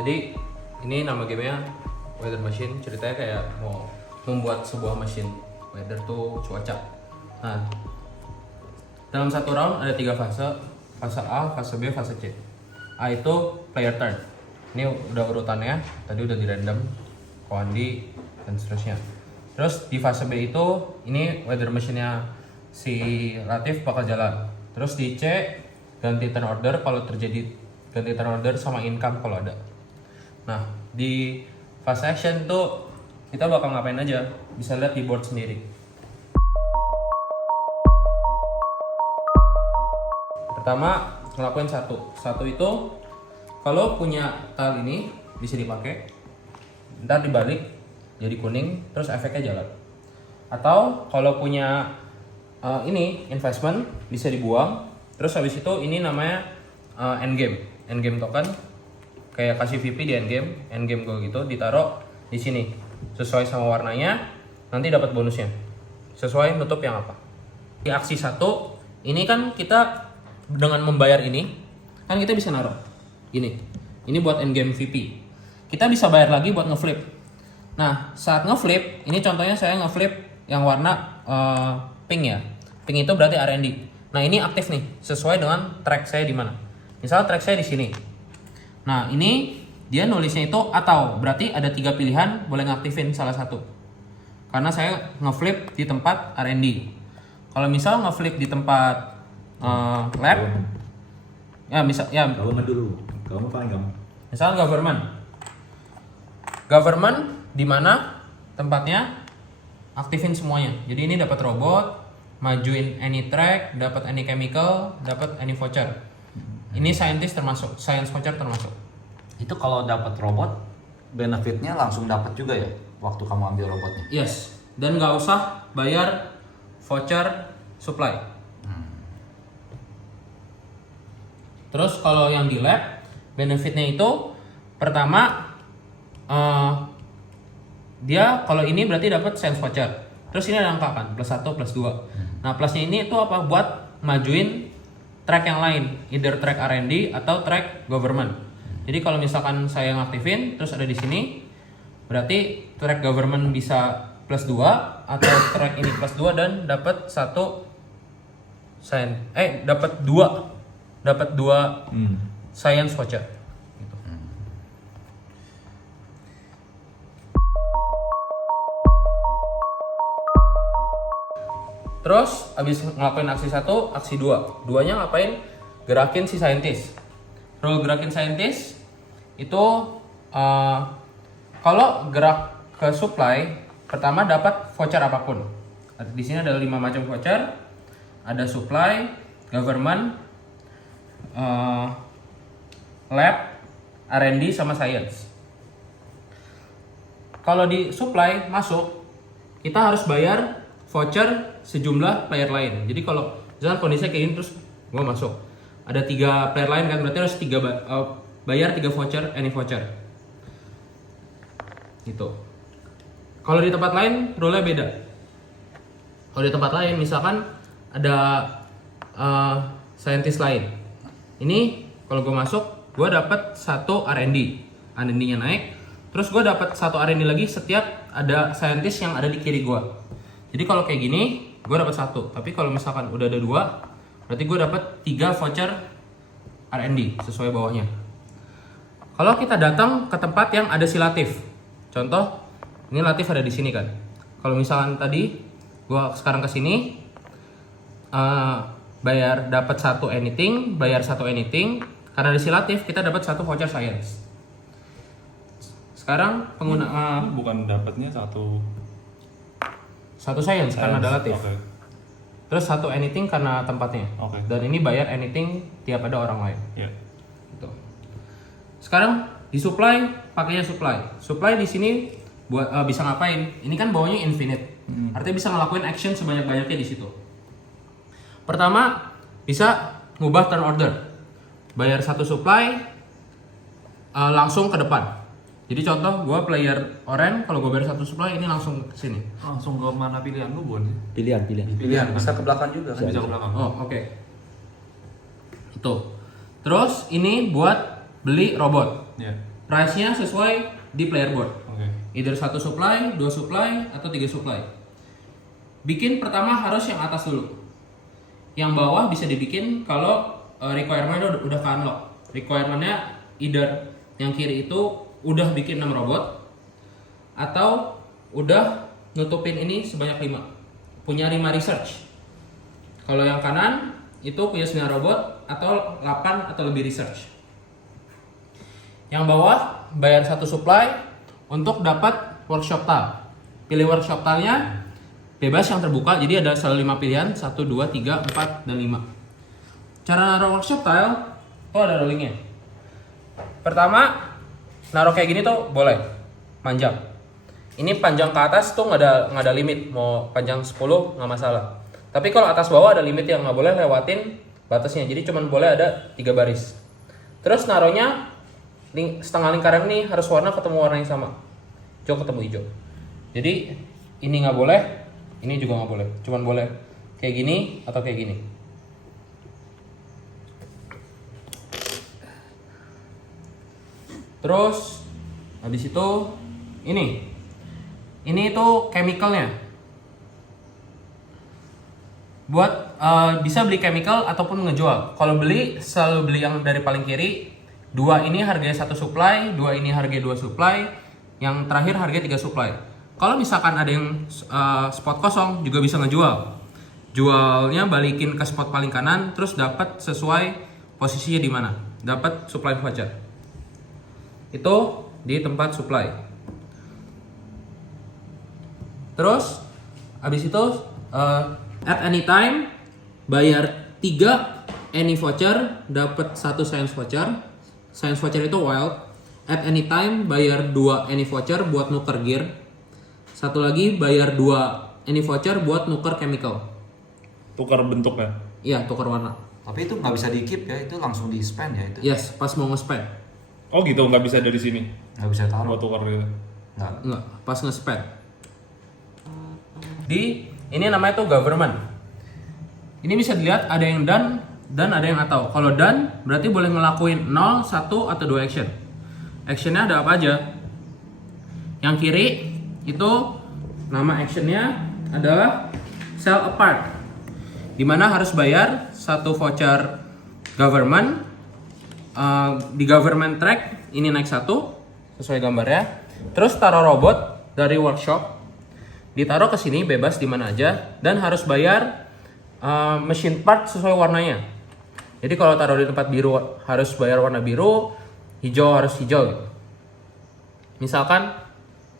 Jadi ini nama gamenya Weather Machine. Ceritanya kayak mau membuat sebuah mesin weather tuh cuaca. Nah, dalam satu round ada 3 fase. Fase A, fase B, fase C. A itu player turn. Ini udah urutannya. Tadi udah di random, Koandi dan seterusnya. Terus di fase B itu ini weather machine-nya si Latif bakal jalan. Terus di C ganti turn order kalau terjadi ganti turn order sama income kalau ada. Nah, di fase action tuh kita bakal ngapain aja? Bisa lihat di board sendiri. Pertama, ngelakuin satu itu kalau punya tile ini bisa dipakai, ntar dibalik jadi kuning, terus efeknya jalan. Atau kalau punya ini investment bisa dibuang, terus habis itu ini namanya endgame token, kayak kasih VP di endgame goal gitu, ditaruh di sini sesuai sama warnanya, nanti dapat bonusnya sesuai nutup yang apa. Di aksi 1 ini kan kita dengan membayar ini kan kita bisa naruh ini buat endgame VP, kita bisa bayar lagi buat ngeflip. Nah, saat ngeflip ini contohnya saya ngeflip yang warna pink ya, pink itu berarti R&D. Nah, ini aktif nih sesuai dengan track saya di mana. Misal track saya di sini. Nah, ini dia nulisnya itu atau berarti ada 3 pilihan, boleh ngaktifin salah satu. Karena saya ngeflip di tempat R&D. Kalau misal ngeflip di tempat lab, ya misal ya. Government dulu, government paling gampang. Misal government di mana tempatnya, aktifin semuanya. Jadi ini dapat robot, majuin any track, dapat any chemical, dapat any voucher. Ini scientist termasuk, science voucher termasuk. Itu kalau dapat robot, benefitnya langsung dapat juga ya waktu kamu ambil robotnya. Yes, dan nggak usah bayar voucher supply. Terus kalau yang di lab, benefitnya itu pertama dia kalau ini berarti dapat science voucher. Terus ini ada angka kan, +1 +2. Nah, plusnya ini itu apa? Buat majuin track yang lain, either track R&D atau track government. Jadi kalau misalkan saya ngaktifin terus ada di sini, berarti track government bisa +2 atau track ini +2 dan dapat dapat 2 science voucher. Gitu. Terus abis ngelakuin aksi 1, aksi 2. Duanya ngapain? Gerakin si scientist. Rule gerakin scientist itu kalau gerak ke supply, pertama dapat voucher apapun. Di sini ada 5 macam voucher. Ada supply, government, lab, R&D sama science. Kalau di supply masuk, kita harus bayar voucher sejumlah player lain. Jadi kalau misalnya kondisinya kayak gini terus gua masuk, ada 3 player lain kan, berarti harus bayar 3 voucher, any voucher. Gitu. Kalau di tempat lain rule-nya beda. Kalau di tempat lain misalkan ada scientist lain. Ini kalau gue masuk, gue dapat 1 R&D, R&D-nya naik. Terus gue dapat 1 R&D lagi setiap ada scientist yang ada di kiri gue. Jadi kalau kayak gini, gue dapat 1. Tapi kalau misalkan udah ada 2, berarti gue dapat 3 voucher R&D sesuai bawahnya. Kalau kita datang ke tempat yang ada si Latif, contoh, ini Latif ada di sini kan. Kalau misalkan tadi, gue sekarang ke sini, bayar dapat 1 anything, bayar 1 anything. Karena di Latif kita dapat 1 voucher science. Sekarang pengguna bukan dapatnya satu science karena ada Latif. Okay. Terus 1 anything karena tempatnya. Okay. Dan ini bayar anything tiap ada orang lain. Yeah. Gitu. Sekarang di supply, pakainya supply. Supply di sini buat bisa ngapain? Ini kan bawahnya infinite. Artinya bisa ngelakuin action sebanyak-banyaknya di situ. Pertama, bisa ngubah turn order. Bayar 1 supply, langsung ke depan. Jadi contoh, gue player orange, kalau gue bayar 1 supply, ini langsung ke sini. Langsung ke mana pilihan lu, Bon? Pilihan. Bisa ke belakang juga kan? Bisa ke belakang. Oh, oke. Itu. Terus ini buat beli robot. Yeah. price-nya sesuai di player board. Oke. Either 1 supply, 2 supply, atau 3 supply. Bikin pertama harus yang atas dulu. Yang bawah bisa dibikin kalau requirement-nya udah ke-unlock. Requirement-nya either yang kiri itu udah bikin 6 robot, atau udah nutupin ini sebanyak 5. Punya 5 research. Kalau yang kanan itu punya 9 robot atau 8 atau lebih research. Yang bawah bayar 1 supply untuk dapat workshop tile. Pilih workshop tile-nya bebas yang terbuka, jadi ada selalu 5 pilihan, 1, 2, 3, 4, dan 5. Cara naruh workshop tile, oh ada rollingnya. Pertama, naruh kayak gini tuh boleh, panjang. Ini panjang ke atas tuh nggak ada limit, mau panjang 10 nggak masalah. Tapi kalau atas bawah ada limit yang nggak boleh lewatin batasnya, jadi cuma boleh ada 3 baris. Terus naruhnya setengah lingkaran ini harus warna ketemu warna yang sama, hijau ketemu hijau. Jadi ini nggak boleh, ini juga nggak boleh, cuman boleh kayak gini atau kayak gini. Terus habis itu ini itu chemicalnya. Buat bisa beli chemical ataupun ngejual. Kalau beli selalu beli yang dari paling kiri. 2 ini harganya 1 supply, 2 ini harga 2 supply, yang terakhir harga 3 supply. Kalau misalkan ada yang spot kosong juga bisa ngejual. Jualnya balikin ke spot paling kanan, terus dapat sesuai posisinya di mana. Dapat supply voucher. Itu di tempat supply. Terus habis itu at any time bayar 3 any voucher, dapat 1 science voucher. Science voucher itu wild. At any time bayar 2 any voucher buat nuker gear. Satu lagi bayar 2 any voucher buat nuker chemical. Tukar bentuknya. Iya, tukar warna. Tapi itu nggak bisa di keep ya, itu langsung di spend ya itu. Yes, pas mau nge-spend. Oh gitu, nggak bisa dari sini. Nggak bisa taruh. Buat tukar gitu. Nggak. Enggak, pas nge-spend. Ini namanya tuh government. Ini bisa dilihat ada yang done dan ada yang atau. Kalau done berarti boleh ngelakuin 0, 1 atau 2 action. Actionnya ada apa aja? Yang kiri itu nama actionnya adalah sell apart, dimana harus bayar 1 voucher government. Di government track ini naik 1 sesuai gambarnya. Terus taruh robot dari workshop, ditaruh ke sini bebas di mana aja, dan harus bayar machine part sesuai warnanya. Jadi kalau taruh di tempat biru harus bayar warna biru, hijau harus hijau gitu. Misalkan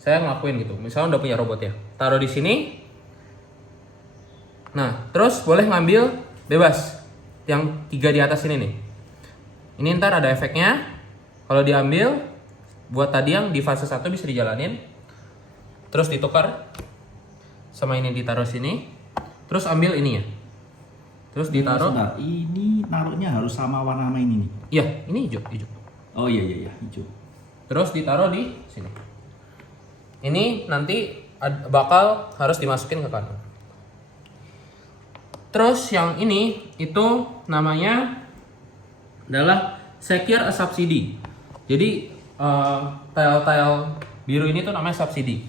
saya ngelakuin gitu, misalnya udah punya robot ya, taruh di sini. Nah, terus boleh ngambil bebas yang 3 di atas ini nih. Ini ntar ada efeknya. Kalau diambil, buat tadi yang di fase 1 bisa dijalanin. Terus ditukar sama ini, ditaruh sini. Terus ambil ininya. Terus ditaruh. Sebentar, ini naruhnya harus sama warna sama ini nih. Iya, ini hijau. Oh iya hijau. Terus ditaruh di sini. Ini nanti bakal harus dimasukin ke kanan. Terus yang ini itu namanya adalah secure a subsidy. Jadi tile-tile biru ini tuh namanya subsidy.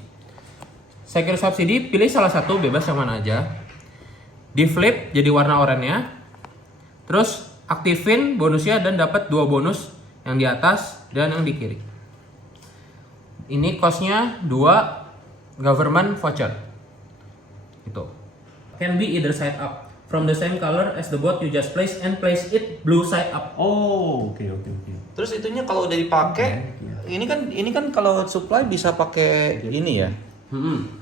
Secure subsidy, pilih salah satu bebas yang mana aja. Di flip jadi warna oranye. Terus aktifin bonusnya dan dapat 2 bonus, yang di atas dan yang di kiri. Ini costnya 2 government voucher. Itu can be either side up from the same color as the bot you just placed and place it blue side up. Oh, oke. Terus itunya kalau udah dipakai, ini kan kalau supply bisa pakai ini ya.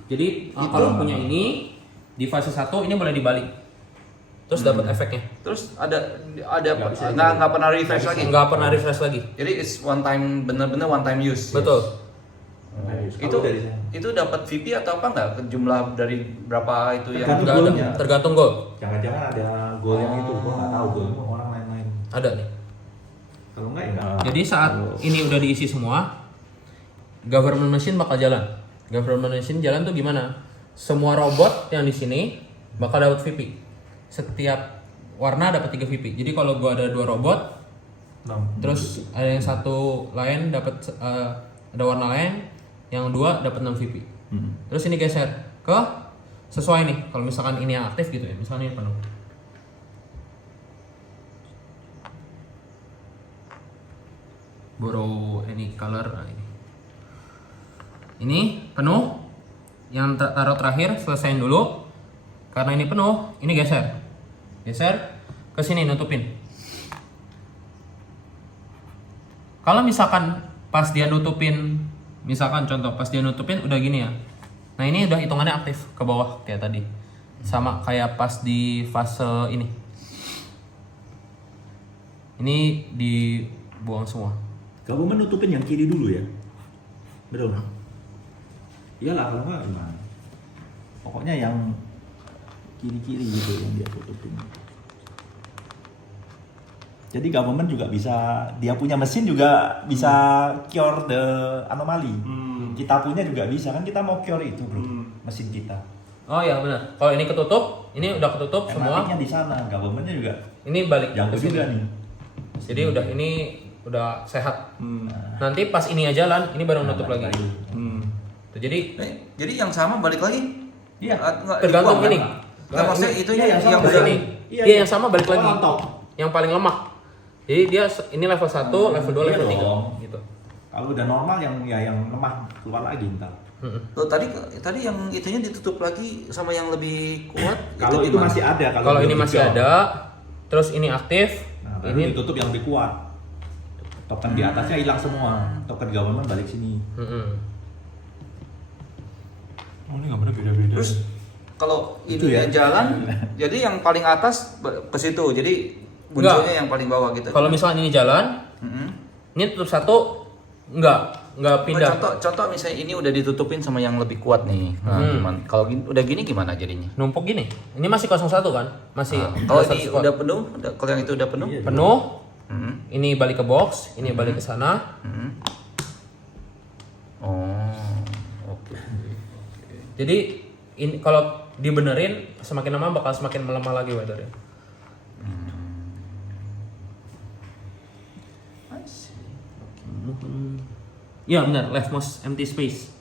Jadi kalau punya ini di fase 1 ini boleh dibalik. Terus dapat efeknya. Terus nggak pernah refresh lagi. Nggak pernah refresh lagi. Jadi it's one time, bener-bener one time use. Betul. Itu dapat VP atau apa nggak? Jumlah dari berapa itu yang Tergantung Nggak goalnya. ada. Tergantung goal. Jangan-jangan ada goal yang itu, gua nggak tahu goalnya orang lain-lain. Ada nih. Kalau enggak ya enggak. Jadi saat ini udah diisi semua, government machine bakal jalan. Government machine jalan tuh gimana? Semua robot yang di sini bakal dapat VP. Setiap warna dapat 3 VP. Jadi kalau gua ada 2 robot, Terus ada yang satu lain dapat ada warna lain, yang dua dapat 6 VP. Terus ini geser ke sesuai nih. Kalau misalkan ini yang aktif gitu ya, misalnya ini penuh. Borrow any color, nah ini. Ini penuh. Yang taruh terakhir selesaiin dulu. Karena ini penuh, ini geser. Geser ke sini nutupin. Kalau misalkan pas dia nutupin, misalkan contoh pas dia nutupin udah gini ya. Nah, ini udah hitungannya aktif ke bawah kayak tadi. Sama kayak pas di fase ini. Ini dibuang semua. Kamu menutupin yang kiri dulu ya? Betul? Iyalah, kalau nggak gimana? Pokoknya yang kiri-kiri gitu yang dia tutupin. Jadi government juga bisa, dia punya mesin juga bisa cure the anomaly. Kita punya juga bisa, kan kita mau cure itu bro, mesin kita. Oh iya benar. Kalau ini ketutup, ini udah ketutup semua. Ematiknya di sana, governmentnya juga. Ini balik Jago ke sini. juga nih. Jadi udah ini udah sehat. Nanti pas ini aja jalan, ini baru nutup lagi. Tuh, Jadi yang sama balik lagi? Iya. tergantung ini. Nggak, maksudnya ini- itunya iya, yang sama yang Terus balik. ini, Iya, dia iya. yang sama balik lagi. Rontok. Yang paling lemah. Jadi dia ini level 1, level 2, Iya level 3 dong. gitu. Kalau udah normal yang lemah keluar lagi ntar. Loh, tadi yang itunya ditutup lagi sama yang lebih kuat. Kalau itu gimana? masih ada, Kalau ini belum masih di-cure. ada, terus ini aktif, Nah, baru ini ditutup yang lebih kuat. Token di atasnya hilang semua. Token government balik sini. Oh ini gambarnya beda-beda. Terus kalau Itu itu ya. jalan, jadi yang paling atas ke situ. Jadi munculnya yang paling bawah gitu. kalau misalnya ini jalan, Mm-mm. ini tutup satu, nggak pindah. Contoh misalnya ini udah ditutupin sama yang lebih kuat nih. Nah, gimana? Kalau udah gini gimana jadinya? Numpuk gini. Ini masih 01 kan? Masih. Nah, kalau ada ini 100 squad. udah penuh, kalau yang itu udah penuh, Iya. penuh, Mm-mm. ini balik ke box, ini balik ke sana. Mm-mm. Oh, oke. Jadi ini kalau dibenerin semakin lama bakal semakin melemah lagi weathernya. I see. Iya benar, leftmost empty space.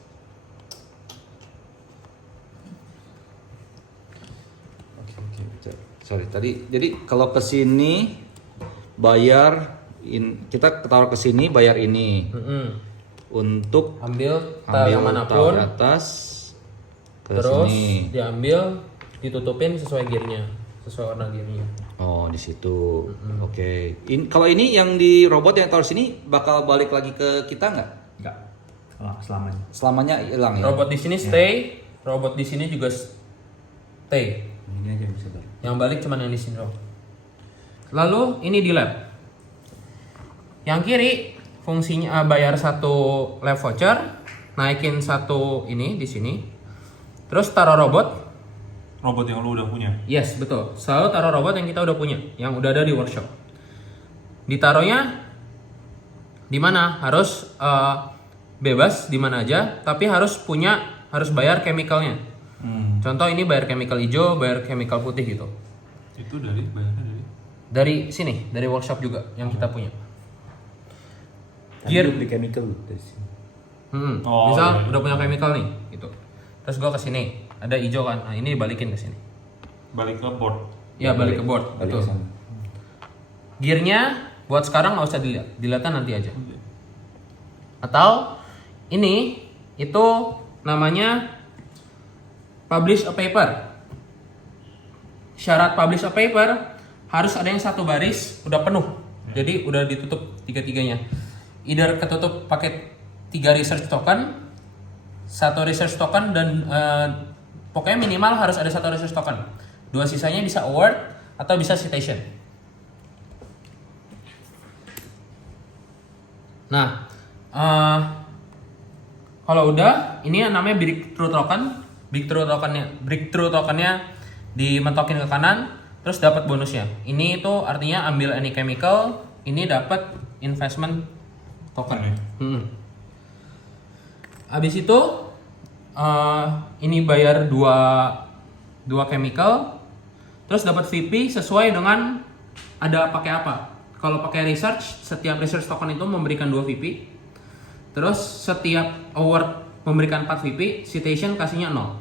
Oke. Sorry, tadi jadi kalau ke sini bayar kita taruh ke sini bayar ini untuk Ambil tile yang manapun, taruh atas ke terus sini. diambil, ditutupin sesuai gearnya, sesuai warna gearnya. Oh, di situ. Oke. Kalau ini yang di robot yang taruh sini bakal balik lagi ke kita nggak? Enggak. Selamanya. Selamanya hilang ya. Robot di sini stay, robot di sini juga stay. Ini aja yang bisa balik. Yang balik cuma yang di sini doang. Lalu ini di lab. Yang kiri fungsinya bayar satu lab voucher, naikin satu ini di sini. Terus taruh robot. Robot yang lu udah punya. Yes, betul. Selalu taruh robot yang kita udah punya, yang udah ada di workshop. Ditaruhnya di mana? Harus bebas di mana aja, tapi harus bayar chemicalnya. Contoh ini bayar chemical hijau, bayar chemical putih gitu. Itu bayarnya dari Dari sini, dari workshop juga yang kita punya. Tadi Gear. lu beli chemical dari sini. Oh, Misal iya. udah punya chemical nih, gitu. Terus gua ke sini, ada hijau kan. Nah, ini dibalikin ke sini. balik ke board. Ya, balik ke board, Balik betul. ke sana. Gearnya buat sekarang nggak usah dilihat, dilihatnya nanti aja. Atau ini itu namanya publish a paper. Syarat publish a paper harus ada yang satu baris udah penuh. Jadi udah ditutup tiga-tiganya. Either ketutup pakai 3 research token, 1 research token dan pokoknya minimal harus ada 1 research token. 2 sisanya bisa award atau bisa citation. Nah, kalau udah, ini yang namanya breakthrough token. Breakthrough tokennya dimentokin ke kanan, terus dapat bonusnya. Ini itu artinya ambil any chemical, ini dapat investment token. Habis itu, ini bayar dua chemical, terus dapat VP sesuai dengan ada pakai apa. kalau pakai research, setiap research token itu memberikan 2 VP. Terus setiap award memberikan 4 VP, citation kasihnya 0.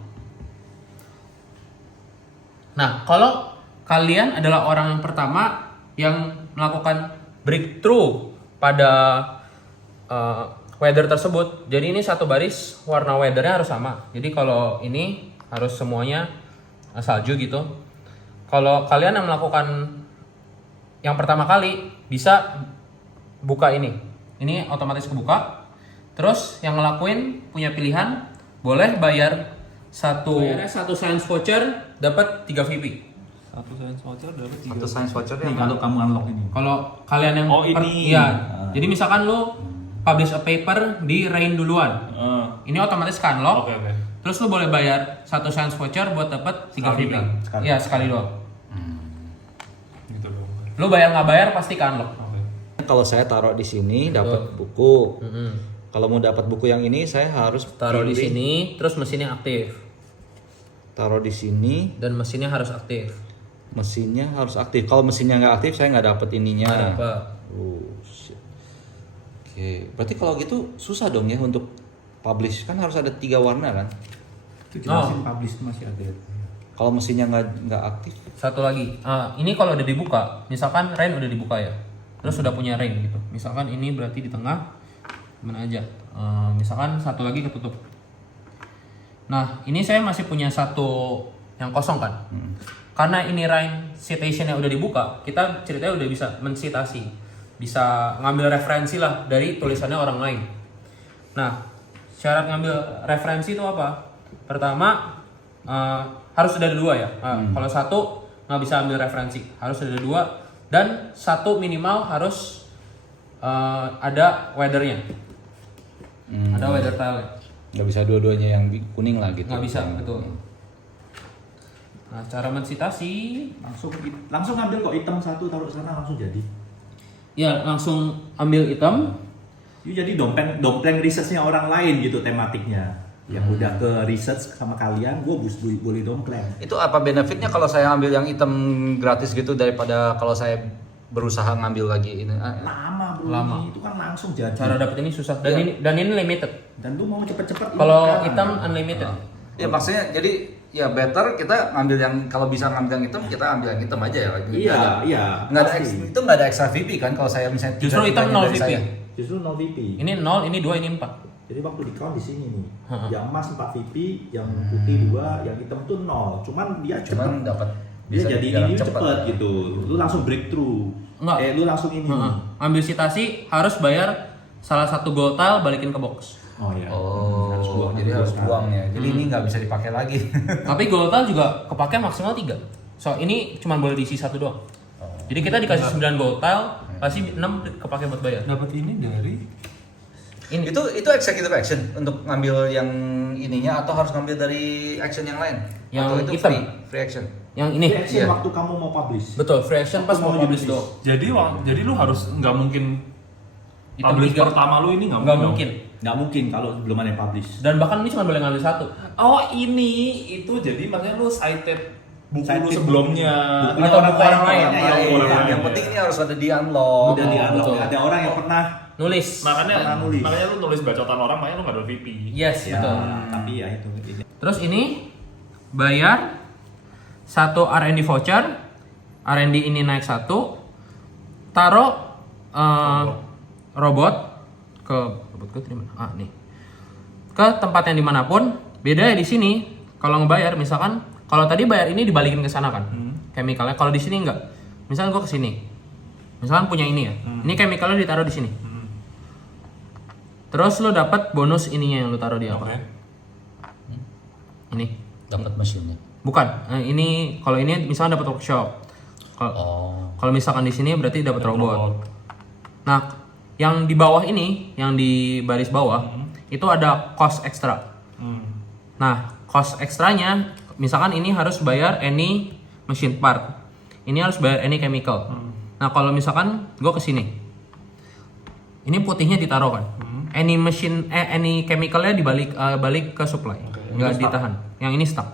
Nah, kalau kalian adalah orang yang pertama yang melakukan breakthrough pada weather tersebut, jadi ini satu baris warna weathernya harus sama. Jadi kalau ini harus semuanya salju gitu. Kalau kalian yang melakukan yang pertama kali bisa buka ini otomatis kebuka. Terus yang ngelakuin punya pilihan boleh bayarnya satu science voucher dapat 3 VP. Satu science voucher dapat 3. Satu science voucher Ini yang kalau kamu unlock ini. Kalau kalian yang ini. iya. Jadi misalkan lu publish a paper di Rain duluan. Ini otomatis kan unlock. Oke. Terus lu boleh bayar satu science voucher buat dapat 3 Sekali VP. kan? Sekali. Iya, sekali doang. Gitu dong. Lu bayar nggak bayar pasti kan unlock. Oke. kalau saya taruh di sini dapat buku. Mm-mm. Kalau mau dapat buku yang ini saya harus Taruh di pilih. sini, terus mesinnya aktif Taruh di sini, dan mesinnya harus aktif. mesinnya harus aktif. Kalau mesinnya nggak aktif saya nggak dapat ininya. Nggak dapat. Shit. Oke, berarti kalau gitu susah dong ya untuk publish, kan harus ada 3 warna kan? Itu jelasin publish itu masih ada. Kalau mesinnya nggak aktif, Satu lagi, ini kalau udah dibuka, misalkan Rain udah dibuka ya, terus sudah punya Rain gitu. Misalkan ini berarti di tengah, mana aja. Misalkan satu lagi ketutup. Nah, ini saya masih punya satu yang kosong kan. Karena ini Rain citationnya udah dibuka, kita ceritanya udah bisa mensitasi, bisa ngambil referensi lah dari tulisannya orang lain. Nah, syarat ngambil referensi itu apa? Pertama, harus ada 2 ya. Kalau satu nggak bisa ambil referensi, harus ada 2 dan satu minimal harus ada weathernya, ada weather tile. nggak bisa dua-duanya yang kuning lah gitu. Nggak bisa, betul. Nah, cara mensitasi, Langsung ngambil kok item satu taruh sana langsung jadi. ya langsung ambil item. Itu jadi dompleng researchnya orang lain gitu tematiknya. Yang udah ke research sama kalian, gue boleh dompleng. Itu apa benefitnya kalau saya ambil yang item gratis gitu daripada kalau saya berusaha ngambil lagi ini? Lama bro, Lama. ini itu kan langsung jadi. Cara dapet ini susah dan Iya. ini limited. Dan lu mau cepet-cepet. Kalau ini kan. item unlimited. Ya maksudnya jadi ya better kita ngambil yang, kalau bisa ngambil yang item kita ambil yang item aja ya. Iya. Nggak ada pasti. itu nggak ada extra VP kan kalau saya misalnya Justru item tiga-tiganya 0 dari VP. saya. Justru 0 VP. Ini 0, ini 2, ini 4. Jadi waktu di count di sini nih. Heeh. Yang emas 4 VP, yang putih 2, yang hitam tuh 0. Cuman dia cepet. Cuman dapat Dia bisa jadi digarap ini cepet gitu. Lu langsung breakthrough. Enggak. Lu langsung ini. Ambil citasi harus bayar salah satu gold tile, balikin ke box. Oh iya. Oh, jadi harus buang ya. Jadi ini nggak bisa dipakai lagi. Tapi gold tile juga kepake maksimal 3. So ini cuma boleh diisi 1 doang. Jadi kita dikasih 9 gold tile, kasih 6 kepake buat bayar. Dapat ini dari Ini itu executive action untuk ngambil yang ininya atau harus ngambil dari action yang lain? Yang atau itu hitam. free action? yang ini. Reaction Iya. waktu kamu mau publish. Betul, free action pas mau publish publish. doang. jadi lu harus nggak mungkin Item publish 3. pertama lu ini nggak Nggak dong. mungkin. Nggak mungkin kalau belum ada yang publish. Dan bahkan ini cuma boleh ngambil 1. Oh ini itu jadi maksudnya lu cited buku Cited lu sebelumnya. Bukunya Atau buku orang lain. Iya, iya, Orang iya. lain. Yang penting ini harus ada di unlock. Udah di unlock. betul. Ada orang yang pernah. Nulis. Makanya Pernah nulis. lu nulis bacotan orang, makanya lu nggak ada VP. Yes, Ya, betul. tapi ya itu. Terus ini bayar 1 R&D voucher. R&D ini naik 1. Taruh robot ke di mana? Nih. Ke tempat yang dimanapun. Beda ya di sini. Kalau ngebayar, misalkan kalau tadi bayar ini dibalikin ke sana kan, chemicalnya. Kalau di sini enggak. Misalkan gua ke sini. Misalkan punya ini ya. Ini chemicalnya ditaruh di sini. Terus lo dapat bonus ininya yang lo taruh di apa? Oke. Ini. Dapat mesinnya. Bukan. Ini kalau ini misalkan dapat workshop. Kalau misalkan di sini berarti dapat robot. Nah, yang di bawah ini, yang di baris bawah, itu ada cost extra. Nah, cost ekstranya, misalkan ini harus bayar any machine part. Ini harus bayar any chemical. Nah, kalau misalkan gue ke sini. Ini putihnya ditaruh kan. Any machine any chemicalnya balik ke supply. Oke, Nggak ini stuck. ditahan. Yang ini stuck.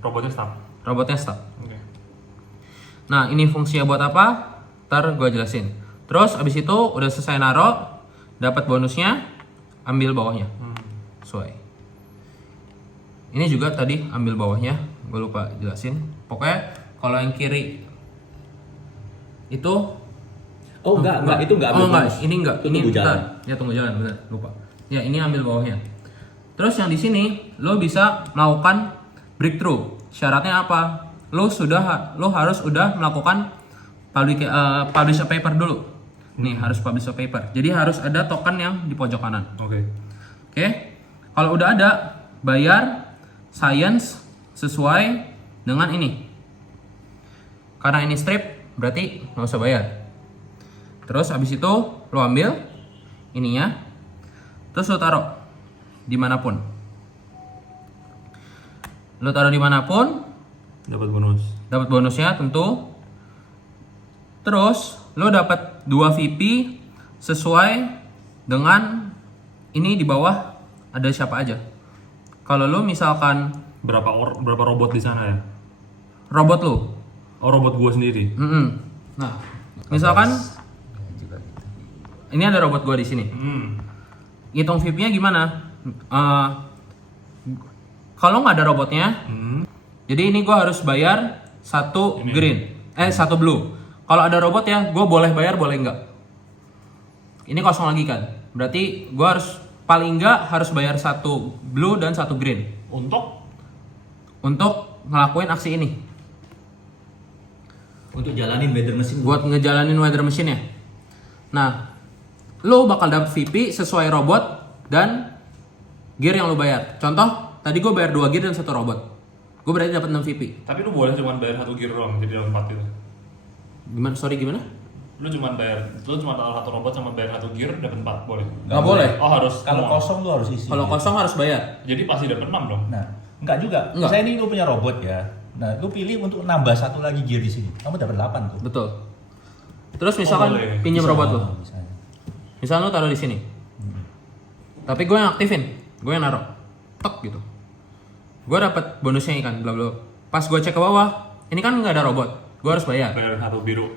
Robotnya stop. Robotnya stuck. Oke. Nah, ini fungsinya buat apa? Ntar gue jelasin. Terus abis itu udah selesai naro, dapat bonusnya, ambil bawahnya. Sesuai. Ini juga tadi ambil bawahnya, gue lupa jelasin. Pokoknya kalau yang kiri itu Oh enggak, itu enggak ambil oh enggak, bonus. ini enggak. Itu Ini tunggu jalan. Ya tunggu jalan, bener, lupa. Ya ini ambil bawahnya. Terus yang di sini lo bisa melakukan breakthrough. Syaratnya apa? Lo harus udah melakukan publish a paper dulu. Nih harus publish a paper. Jadi harus ada token yang di pojok kanan. Oke. Oke. Kalau udah ada, bayar science sesuai dengan ini. Karena ini strip, berarti nggak usah bayar. Terus abis itu lo ambil ininya, terus lo taruh dimanapun. Lo taruh dimanapun, Dapat bonus. dapat bonusnya tentu. Terus lo dapat 2 VP sesuai dengan ini di bawah ada siapa aja. Kalau lo misalkan Berapa robot di sana ya? robot lo, Oh, robot gua sendiri. nah misalkan ini ada robot gua di sini. Hitung VIP-nya gimana? Kalau nggak ada robotnya, jadi ini gua harus bayar 1 green, 1 blue. Kalau ada robot ya, gua boleh bayar, boleh nggak. Ini kosong lagi kan? Berarti gua harus paling nggak harus bayar 1 blue dan 1 green untuk ngelakuin aksi ini. Untuk jalanin weather machine. Buat ngejalanin weather machine ya. Nah, lo bakal dapet VP sesuai robot dan gear yang lo bayar. Contoh, tadi gue bayar 2 gear dan 1 robot. Gue berarti dapat 6 VP. Tapi lu boleh cuma bayar 1 gear doang, jadi dapat 4 itu. Gimana? Sorry, gimana? Lu cuma taruh 1 robot sama bayar 1 gear dapat 4, boleh. Nggak boleh. Oh, harus Kalau semua. kosong lu harus isi. Kalau kosong harus bayar. Jadi pasti dapat 6 dong. Nah, enggak juga. Enggak. Saya ini lu punya robot ya. Nah, lu pilih untuk nambah 1 lagi gear di sini. Kamu dapat 8 tuh. Betul. Terus misalkan boleh. pinjam Bisa, robot lo. bisa. Misal lo taruh di sini. Tapi gue yang aktifin, gue yang naruh. Tok gitu. Gue dapat bonusnya ikan, bla bla. Pas gue cek ke bawah, ini kan nggak ada robot. Gue harus bayar. Bayar 1 biru.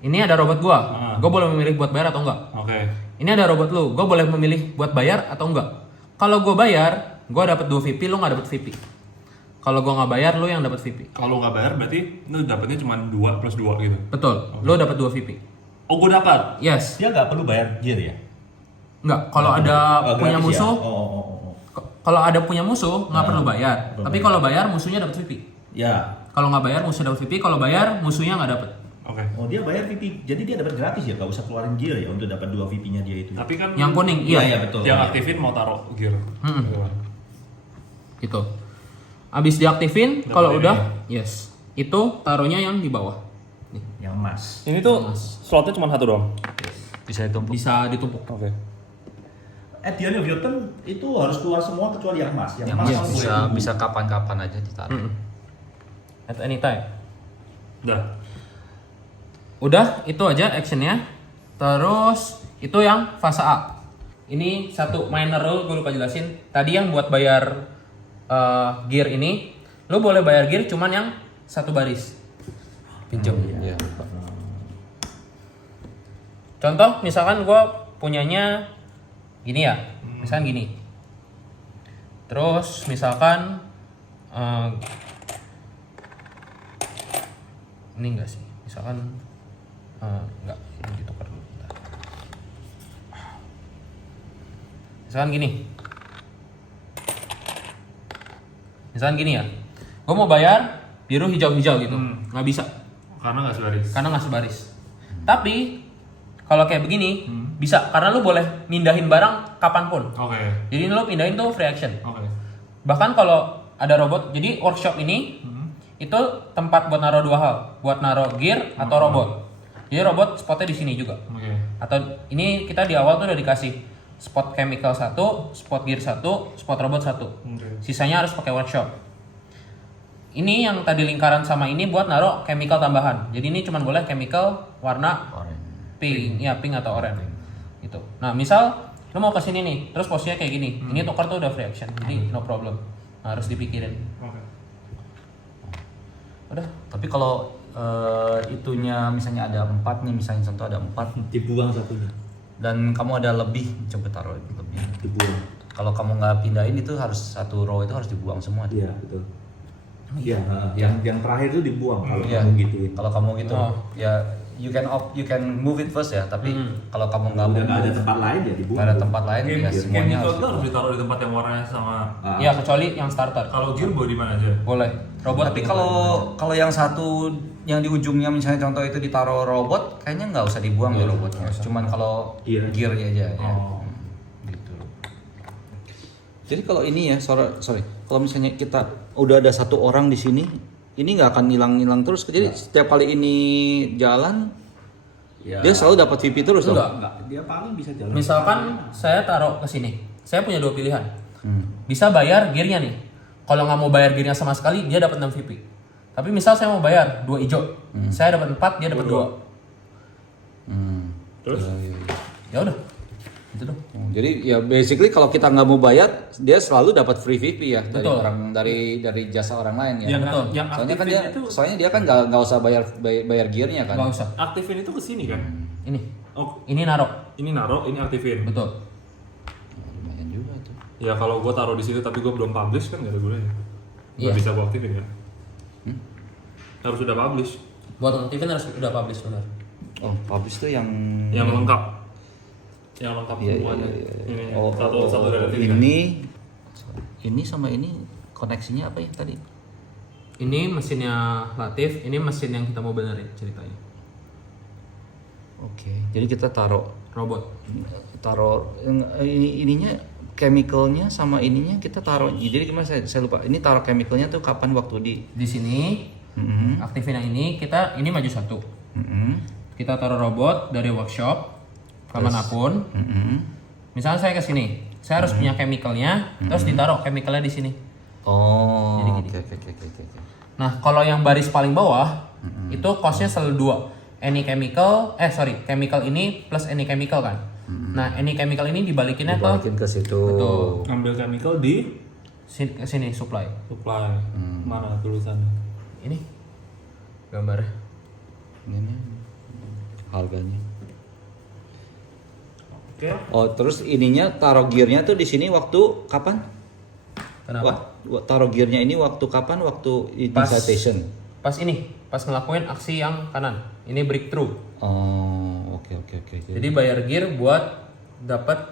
Ini ada robot gue. Ah. Gue boleh memilih buat bayar atau enggak. Oke. Ini ada robot lu, gue boleh memilih buat bayar atau enggak. Kalau gue bayar, gue dapat 2 VP, lu nggak dapat VP. Kalau gue nggak bayar, lu yang dapat VP. Kalau nggak bayar berarti lu dapatnya cuma 2 plus 2 gitu. Betul, lu dapat 2 VP. Oh, gua dapat. Yes, Dia nggak perlu bayar gear ya? enggak. Kalau ada Oh, punya gratis ya? musuh, Oh. kalau ada punya musuh nggak perlu bayar. perlu Tapi bayar. kalau bayar, musuhnya dapat VP. Ya. Kalau nggak bayar, musuh dapat VP. Kalau bayar, musuhnya nggak dapat. Oke. Oh, dia bayar VP. Jadi dia dapat gratis ya, nggak usah keluarin gear ya untuk dapat 2 VP-nya dia itu. Tapi kan Yang kuning, Iya, iya, betul. yang Iya. aktifin mau taruh gear. Gitu kan. gitu. Abis diaktifin, Dapat kalau ini. udah, yes, itu taruhnya yang di bawah. Nih, Yang emas. Ini tuh slotnya cuma 1 doang. Bisa ditumpuk. bisa ditumpuk. Oke. At the end of your turn itu harus keluar semua kecuali yang emas. Yang emas Iya, kamu boleh bisa tunggu. bisa kapan-kapan aja ditaruh. At any time. Udah. Udah, itu aja actionnya. Terus itu yang fase A. Ini satu minor rule gue lupa jelasin. Tadi yang buat bayar gear ini, lo boleh bayar gear cuman yang 1 baris. Pinjam. Iya. Contoh, misalkan gue punyanya gini ya, misalkan gini. Terus misalkan ini enggak sih, misalkan enggak, ini ditukar dulu. Bentar. Misalkan gini ya, gue mau bayar biru hijau-hijau gitu, nggak bisa, Karena nggak sebaris. karena nggak sebaris. Tapi kalau kayak begini bisa, karena lu boleh mindahin barang kapanpun. Oke. Jadi lu pindahin tuh free action. Oke. Bahkan kalau ada robot, jadi workshop ini itu tempat buat naruh 2 hal, buat naruh gear atau robot. Jadi robot spotnya di sini juga. Oke. Atau ini kita di awal tuh udah dikasih spot chemical 1, spot gear 1, spot robot 1. Oke. Sisanya harus pakai workshop. Ini yang tadi lingkaran sama ini buat naruh chemical tambahan. Jadi ini cuma boleh chemical warna pink, ya pink atau oranye. Gitu. Nah, misal lo mau ke sini nih, terus posisinya kayak gini. Ini tukar tuh udah free action. Jadi no problem. Nah, harus dipikirin. Oke. Udah. Tapi kalau itunya misalnya ada 4 nih, misalnya contoh ada 4 Dibuang satunya. dan kamu ada lebih, coba taruh lebih. Dibuang. Kalau kamu nggak pindahin itu harus satu row itu harus dibuang semua. Iya betul. Iya. Yang terakhir itu dibuang kalau Iya. kamu gituin. Kalau kamu gitu, Oh. ya you can move it first ya. Tapi kalau kamu nggak Udah mau nggak ada move, tempat lain ya dibuang. nggak ada tempat lain, Game, ya game semuanya itu harus harus dibuang. ditaruh di tempat yang warnanya sama. Iya, kecuali yang starter. Kalau gear boleh di mana aja? Boleh. Robot. Tapi kalau yang satu yang di ujungnya misalnya contoh itu ditaruh robot, kayaknya nggak usah dibuang ya robotnya. Cuman kalau Gear. gearnya aja ya. Oh. Gitu. Jadi kalau ini ya, sorry, kalau misalnya kita udah ada satu orang di sini, ini nggak akan hilang-hilang terus. Jadi setiap kali ini jalan, Ya. dia selalu dapat VP terus dong. Enggak. Dia paling bisa jalan. Misalkan saya taruh ke sini, saya punya 2 pilihan. Hmm. Bisa bayar gearnya nih. Kalau nggak mau bayar gearnya sama sekali, dia dapat 6 VP. Tapi misal saya mau bayar 2 hijau, saya dapat 4, dia dapat 2. Terus? Ya udah, itu dong. Jadi ya basically kalau kita nggak mau bayar, dia selalu dapat free VP ya dari Betul. orang dari jasa orang lain ya. Betul. Yang Soalnya kan aktifin dia, itu, soalnya dia kan nggak usah bayar gearnya kan. Nggak usah. aktifin itu ke sini kan? Ini, Oh, ini naruh. ini naruh, ini aktifin. Betul. Lumayan juga tuh. Ya kalau gua taruh di situ tapi gua belum publish kan nggak ada gunanya. Nggak Iya. bisa gua aktifin kan? Harus sudah publish, Buat aktifin harus udah publish benar. Oh, publish tuh yang yang lengkap, yang lengkap Iya, semuanya. iya, iya. Ini Oh, satu dari aktifin kan? ini sama ini koneksinya apa ya tadi? Ini mesinnya Latif, ini mesin yang kita mau benerin ceritanya. Oke. Jadi kita taruh Robot. ininya chemicalnya sama ininya kita taruh. Jadi gimana saya lupa. Ini taruh chemicalnya tuh kapan waktu di? Di sini aktifin yang ini, ini maju 1. Kita taruh robot dari workshop kemanapun. Misalnya saya ke sini, saya harus punya chemicalnya, terus ditaruh chemicalnya di sini. Oh. Jadi Oke gini. oke. Nah, kalau yang baris paling bawah itu costnya selalu 2. Chemical ini plus any chemical kan. Nah, any chemical ini dibalikinnya Dibalikin ke situ. Betul. Ambil chemical di ke sini supply. supply. Mana tulisannya? Ini gambarnya. Ini harganya. Oke. Oh, terus ininya taruh gearnya tuh di sini waktu kapan? Kenapa? Taruh gearnya ini waktu kapan? Waktu Pas. initiation. Pas ngelakuin aksi yang kanan. Ini breakthrough. Oh, oke. Jadi bayar gear buat dapat.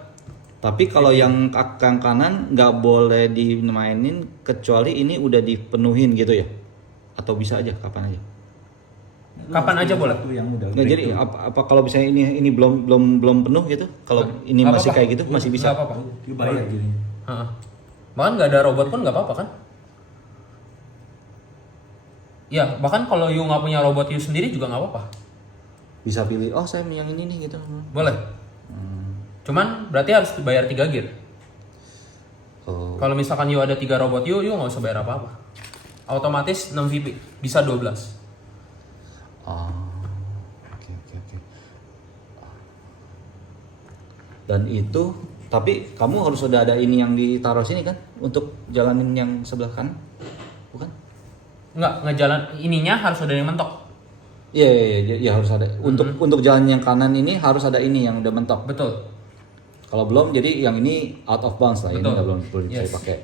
Tapi kalau yang kanan nggak boleh dimainin kecuali ini udah dipenuhin gitu ya? Atau bisa aja kapan aja? Kapan aja boleh. Itu yang udah. Nggak, jadi apa kalau misalnya ini belum penuh gitu? Kalau ini Nggak masih apa-apa. kayak gitu masih bisa? Nggak apa-apa. Dibayar gini. Heeh. Bahkan nggak ada robot pun nggak apa-apa kan? Ya, bahkan kalau you nggak punya robot you sendiri juga nggak apa-apa. Bisa pilih. Oh, saya yang ini nih gitu. Boleh. Cuman berarti harus bayar 3 gear. Oh. Kalau misalkan you ada 3 robot you nggak usah bayar apa-apa. Otomatis 6 VP, bisa 12. Ah, oke. Dan itu, tapi kamu harus sudah ada ini yang ditaruh sini kan untuk jalanin yang sebelah kanan, bukan? Nggak jalan ininya harus udah yang mentok. Iya harus ada. Untuk jalan yang kanan ini harus ada ini yang udah mentok. Betul. Kalau belum, jadi yang ini out of bounds lah. Ini Betul. nggak belum perlu Yes. dipakai.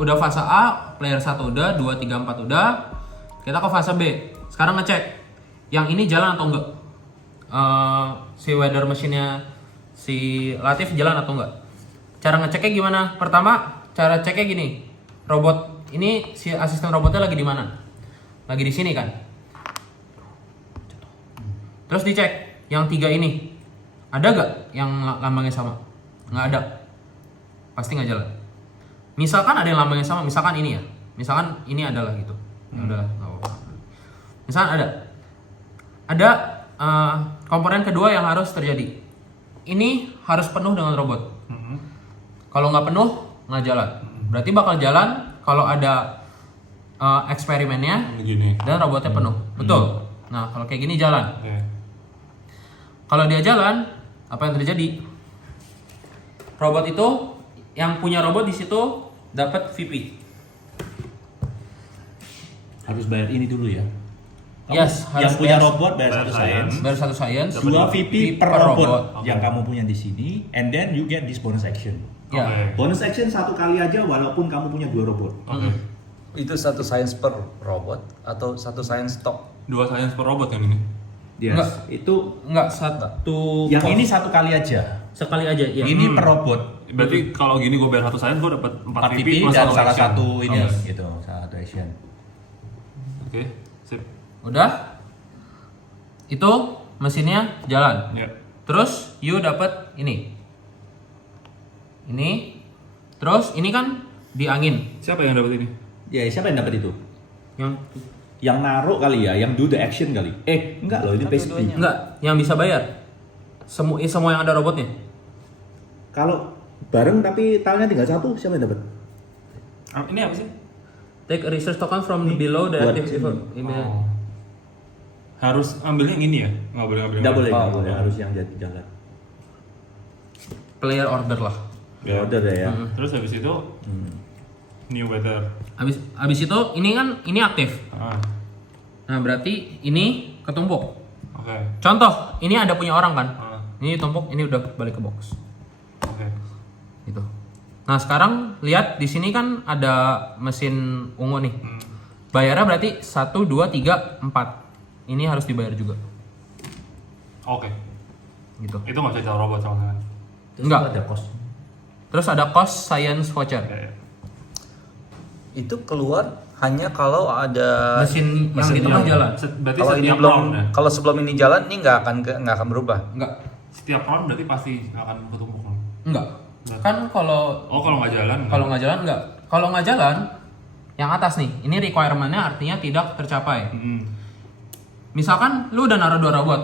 Udah fase A, player 1 udah, 2, 3, 4 udah. Kita ke fase B. Sekarang ngecek yang ini jalan atau enggak. Si weather mesinnya si Latif jalan atau enggak. Cara ngeceknya gimana? Pertama, cara ceknya gini. Robot ini si asisten robotnya lagi di mana? Lagi di sini kan. Terus dicek yang 3 ini. Ada gak yang lambangnya sama? Nggak ada. Pasti nggak jalan. Misalkan ada yang lambangnya sama, misalkan ini ya. Misalkan ini adalah gitu. Ya udahlah, nggak apa-apa. Misalkan ada. Ada komponen kedua yang harus terjadi. Ini harus penuh dengan robot. Kalau nggak penuh, nggak jalan. Berarti bakal jalan kalau ada eksperimennya Begini. dan robotnya penuh. Betul. Nah, kalau kayak gini jalan. Oke. Kalau dia jalan, apa yang terjadi? Robot itu yang punya robot di situ dapat VP. harus bayar ini dulu ya. Kamu Yes, harus yang punya bayar- robot bayar bayar satu science. science, Baru satu science. 2 VP per robot Oke. yang kamu punya di sini, and then you get this bonus action. Ya. Oke. Bonus action 1 kali aja walaupun kamu punya 2 robot. Oke. Itu satu science per robot atau satu science stock? 2 science per robot yang ini. Yes. Enggak. Itu Enggak, satu yang pos. ini 1 kali aja. sekali aja ya. Ini per robot. Berarti kalau gini gue bayar 1 science gue dapat 4 4 VP VP plus dan satu salah action. satu ini Oke. gitu, salah satu action. Oke, sip. Udah? Itu mesinnya jalan. Ya. Terus you dapat ini. Ini. Terus ini kan di angin. Siapa yang dapat ini? Ya, siapa yang dapat itu? Yang Yang naruh kali ya, yang do the action kali. Enggak loh, ini PSP. enggak, yang bisa bayar. Semua yang ada robotnya. Kalau bareng tapi talnya tinggal 1, siapa yang dapat? Ini apa sih? Take a research token from below the buat active ini. Oh. Harus ambil yang ini ya? Nggak boleh ambil yang Enggak boleh, ini. enggak boleh, harus yang jadi jalan. player order lah. Ya order ya. Terus habis itu new weather. Habis itu ini kan ini aktif. Ah, Nah, berarti ini ketumpuk. oke. Contoh, ini ada punya orang kan? Ah, Ini tumpuk, ini udah balik ke box. oke. Gitu. Nah, sekarang lihat di sini kan ada mesin ungu nih. Bayarnya berarti 1 2 3 4. Ini harus dibayar juga. Oke. Gitu. Itu nggak bisa jalan robot sama sekali. Enggak. Ada cost. Terus ada cost science voucher. Ya, ya. Itu keluar hanya kalau ada Mesin yang di tengah jalan. Berarti kalau ini setiap belum round ya? kalau sebelum ini jalan ini nggak akan berubah. Enggak. Setiap round berarti pasti akan ketumpuk. Enggak. Kan kalau Oh, kalau nggak jalan? kalau nggak jalan enggak. Kalau nggak jalan yang atas nih, ini requirement-nya artinya tidak tercapai. Mm-mm. Misalkan lu udah naruh 2 robot,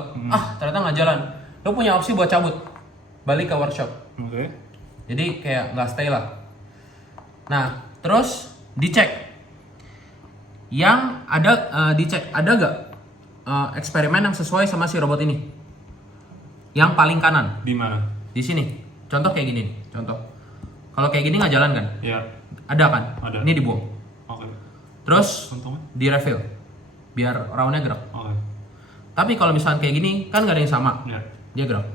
ternyata nggak jalan. Lu punya opsi buat cabut, balik ke workshop. Oke. Jadi kayak nggak stay lah. Nah, terus dicek. Yang ada dicek ada nggak eksperimen yang sesuai sama si robot ini? Yang paling kanan Di mana? di sini. Contoh kayak gini nih, contoh. Kalau kayak gini nggak jalan kan? Ya. Ada kan? Ada. Ini dibuang. Oke. Terus Untungnya? di refill biar roundnya gerak. Oke. Tapi kalau misalnya kayak gini kan nggak ada yang sama, Ya. dia gerak.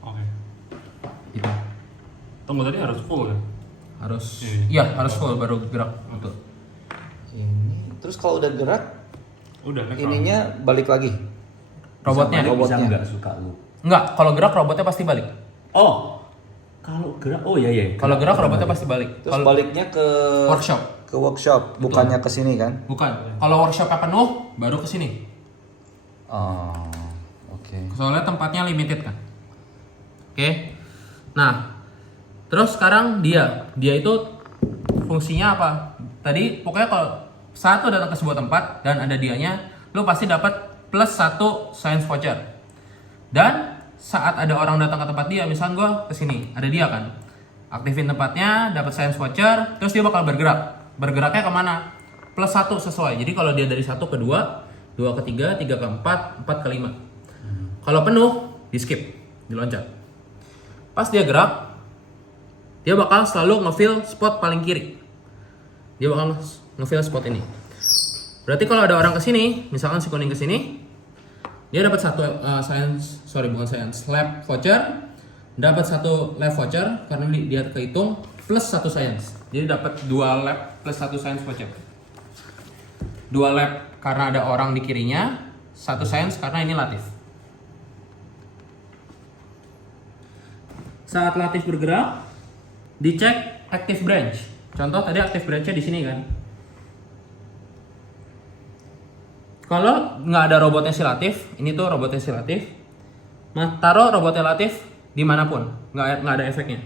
Oke. Gitu. Tunggu tadi harus full ya? Harus, Iya. iya harus full baru gerak. Betul. Ini terus kalau udah gerak Udah. next round. ininya balik lagi. Robotnya? Bisa Robotnya. nggak suka lu. Enggak, kalau gerak robotnya pasti balik. Oh, kalau gerak, oh iya. Kalau gerak robotnya pasti balik. Terus Kalau baliknya ke workshop, bukannya ke sini kan? bukan. Kalau workshopnya penuh, baru ke sini. Oh, oke. Soalnya tempatnya limited kan. Oke. Nah, terus sekarang dia itu fungsinya apa? Tadi pokoknya kalau saat lo datang ke sebuah tempat dan ada dianya, lo pasti dapat plus 1 science voucher. Dan saat ada orang datang ke tempat dia, misal gue kesini, ada dia kan, aktifin tempatnya, dapat science voucher, terus dia bakal bergerak. Bergeraknya kemana? Plus 1 sesuai. Jadi kalau dia dari 1 ke 2, 2 ke 3, 3 ke 4, 4 ke 5. Kalau penuh, di skip, diloncat. Pas dia gerak, dia bakal selalu nge-fill spot paling kiri. Dia bakal nge-fill spot ini. Berarti kalau ada orang kesini, misalkan si kuning kesini, dia dapat 1 lab voucher, dapat 1 lab voucher karena dia kehitung plus 1 science. Jadi dapat 2 lab plus 1 science voucher. 2 lab karena ada orang di kirinya, 1 science karena ini Latif. Saat Latif bergerak, dicek active branch. Contoh tadi active branch-nya di sini kan. Kalau nggak ada robotnya si Latif, ini tuh robotnya si Latif. Nah, taruh robotnya Latif dimanapun, nggak ada efeknya,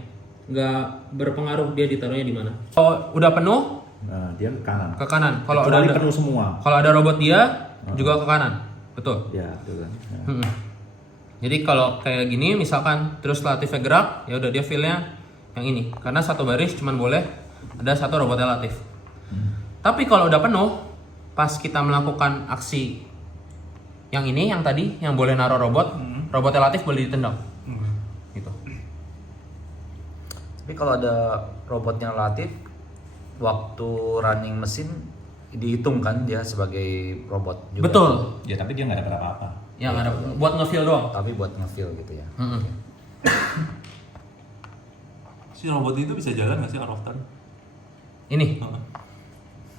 nggak berpengaruh dia ditaruhnya di mana. Kalau udah penuh, Nah, dia ke kanan. ke kanan. Kalau Kecuali udah penuh semua. kalau ada robot dia juga ke kanan, betul. Ya, betul kan. Ya. Jadi kalau kayak gini, misalkan terus Latifnya gerak, ya udah dia feel-nya yang ini, karena satu baris cuman boleh ada 1 robotnya Latif. Tapi kalau udah penuh, pas kita melakukan aksi yang ini, yang tadi, yang boleh naruh robot, robotnya Latif boleh ditendang. Gitu. Tapi kalau ada robotnya Latif, waktu running mesin dihitung kan dia sebagai robot juga. Betul. Ya tapi dia nggak dapat apa-apa. Yang ada buat nge-feel doang. Tapi buat nge-feel gitu ya. Si robot itu bisa jalan nggak sih out of turn? Ini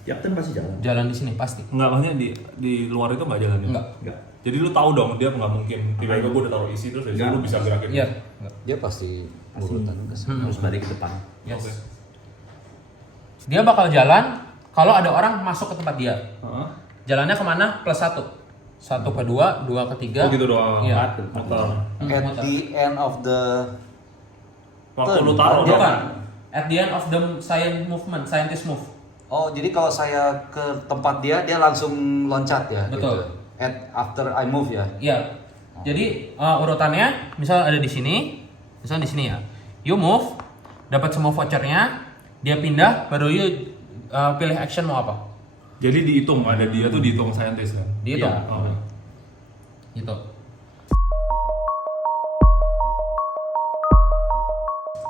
Captain pasti jalan. jalan di sini pasti. Enggak, maksudnya di luar itu nggak jalan ya? Enggak. Enggak. Jadi lu tahu dong dia nggak mungkin tiba-tiba gue udah taruh isi terus dari situ lu bisa gerakin. Iya. Dia pasti urutan ke sana. Harus balik ke depan. Yes. Oke. Dia bakal jalan kalau ada orang masuk ke tempat dia. Heeh. Jalannya kemana? +1. 1 ke 2, 2 ke 3. Oh gitu doang. Iya. Muter. At the end of the Waktu lu taruh Bukan. dong. At the end of the scientist move. Oh, jadi kalau saya ke tempat dia langsung loncat ya? Betul. Gitu. After I move ya? Iya. Jadi urutannya misal ada di sini, misal di sini ya. You move, dapat semua vouchernya, dia pindah, baru you pilih action mau apa. Jadi dihitung ada dia tuh dihitung scientist kan? Dihitung. Iya. Oke. Gitu.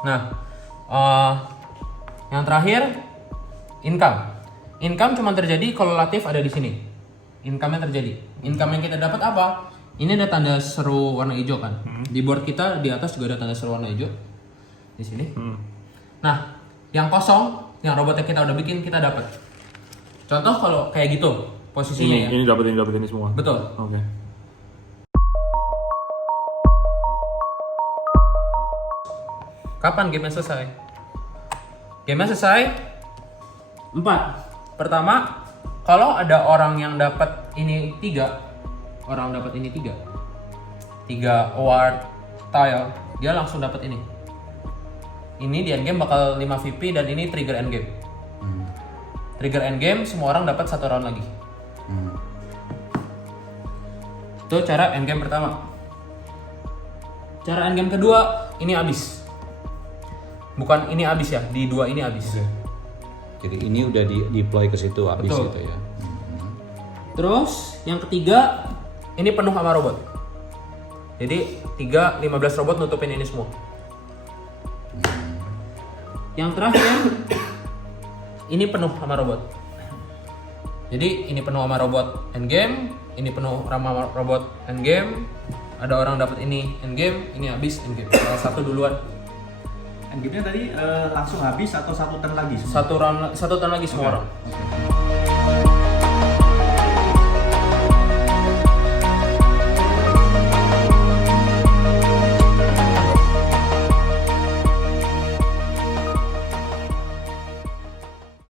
Nah, yang terakhir income. Income cuma terjadi kalau Latif ada di sini. Income-nya terjadi. Income yang kita dapat apa? Ini ada tanda seru warna hijau kan. Di board kita di atas juga ada tanda seru warna hijau. Di sini. Nah, yang kosong, yang robotnya kita udah bikin kita dapat. Contoh kalau kayak gitu posisinya ya. Ini dapetin ini semua. Betul. Oke. Kapan game selesai? Game selesai 4. Pertama, kalau ada orang yang dapat ini 3, orang dapat ini 3 award tile, dia langsung dapat ini. Ini di endgame bakal 5 VP dan ini trigger endgame. Trigger endgame semua orang dapat 1 round lagi. Itu cara endgame pertama. Cara endgame kedua, ini habis. Bukan ini habis ya, di 2 ini habis. Jadi ini udah deploy ke situ habis Betul. gitu ya. Terus yang ketiga, ini penuh sama robot. Jadi 15 robot nutupin ini semua. Yang terakhir, ini penuh sama robot. Jadi ini penuh sama robot endgame, ini penuh sama robot endgame. Ada orang dapat ini endgame, ini habis endgame. Salah satu duluan. Endgame-nya tadi langsung habis atau 1 turn lagi semua? 1 turn lagi semua orang.